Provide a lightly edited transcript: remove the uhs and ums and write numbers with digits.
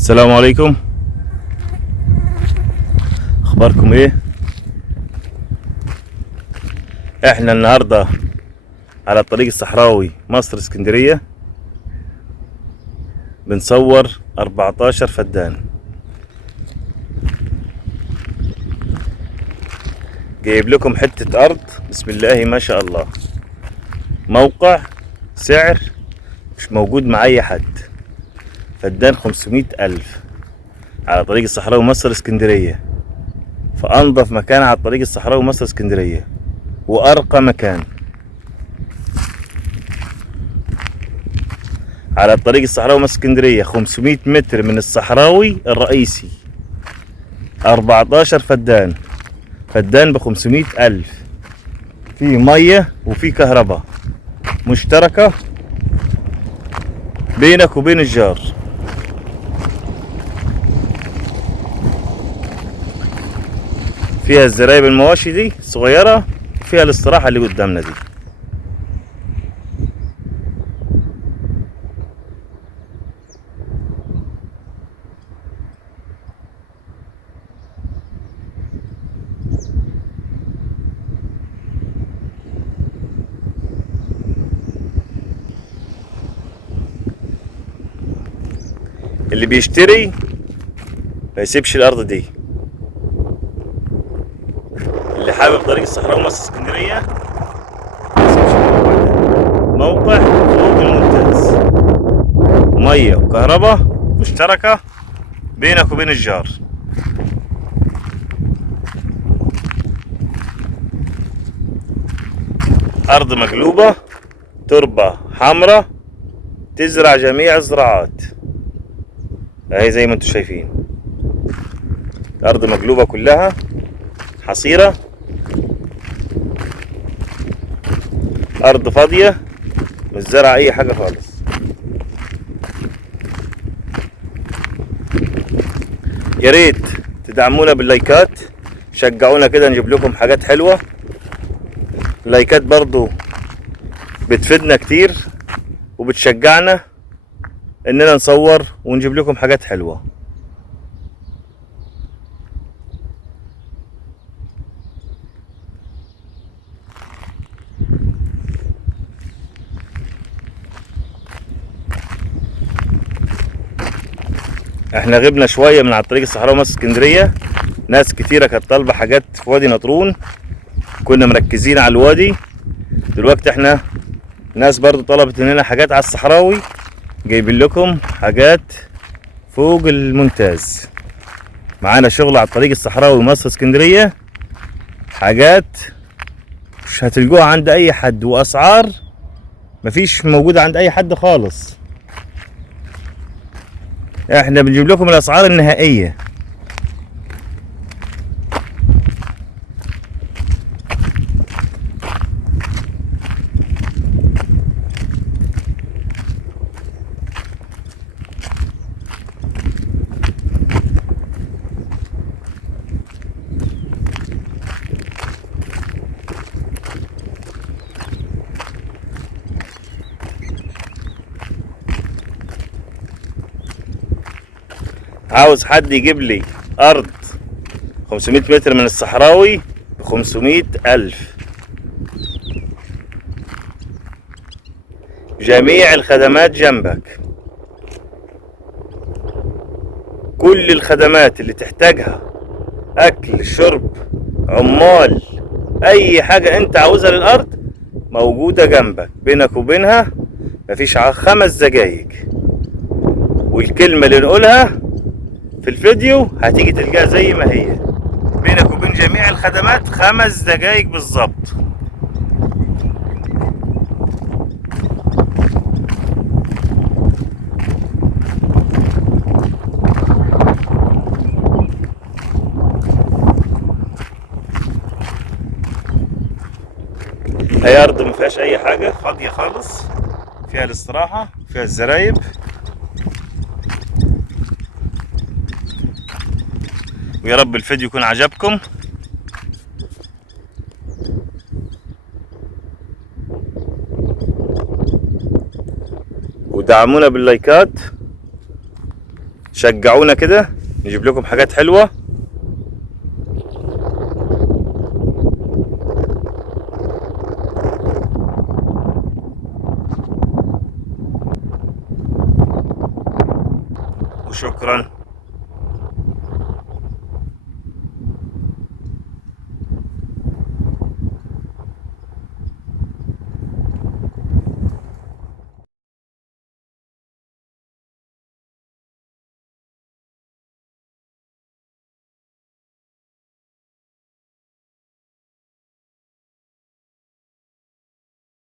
السلام عليكم. اخباركم ايه؟ احنا النهارده على الطريق الصحراوي مصر اسكندرية بنصور 14 فدان. جايب لكم حتة ارض بسم الله ما شاء الله، موقع سعر مش موجود مع اي حد. فدان 500 ألف على طريق الصحراوي مصر اسكندرية، فأنظف مكان على الطريق الصحراوي مصر اسكندرية وأرقى مكان على الطريق الصحراوي مصر اسكندرية. 500 متر من الصحراوي الرئيسي، 14 فدان، فدان ب500 ألف، في مية وفي كهرباء مشتركة بينك وبين الجار. فيها الزرايب المواشي دي الصغيرة، وفيها الاستراحة اللي قدامنا دي. اللي بيشتري ما يسيبش الارض دي. اللي حابب طريق الصحراوي مصر اسكندرية ما يسيبش موقع فوق الممتاز، مية وكهرباء مشتركة بينك وبين الجار. أرض مقلوبة، تربة حمراء، تزرع جميع الزراعات اهي زي ما انتم شايفين. أرض مقلوبة كلها حصيرة، أرض فاضية مش زرع أي حاجة خالص. يا ريت تدعمونا باللايكات، شجعونا كده نجيب لكم حاجات حلوة. اللايكات برضو بتفيدنا كتير وبتشجعنا اننا نصور ونجيب لكم حاجات حلوة. احنا غبنا شوية من على الطريق الصحراوي مصر اسكندرية، ناس كتيرة كانت طالبة حاجات في وادي نطرون، كنا مركزين على الوادي. دلوقتي احنا ناس برضو طلبت مننا حاجات على الصحراوي، جايبين لكم حاجات فوق الممتاز. معانا شغل على الطريق الصحراوي مصر اسكندرية، حاجات مش هتلقوها عند اي حد، واسعار مفيش موجودة عند اي حد خالص. احنا بنجيب لكم الاسعار النهائية. عاوز حد يجيب لي ارض 500 متر من الصحراوي ب500 ألف، جميع الخدمات جنبك، كل الخدمات اللي تحتاجها، اكل شرب عمال، اي حاجة انت عاوزها للارض موجودة جنبك، بينك وبينها مفيش 5 دقايق. والكلمة اللي نقولها في الفيديو هتيجي تلقاها زي ما هي، بينك وبين جميع الخدمات 5 دقايق بالظبط. هي ارض ما فيهاش اي حاجه، فاضيه خالص، فيها الاستراحه، فيها الزرايب. ويا رب الفيديو يكون عجبكم. ودعمونا باللايكات، شجعونا كده نجيب لكم حاجات حلوة. وشكرا.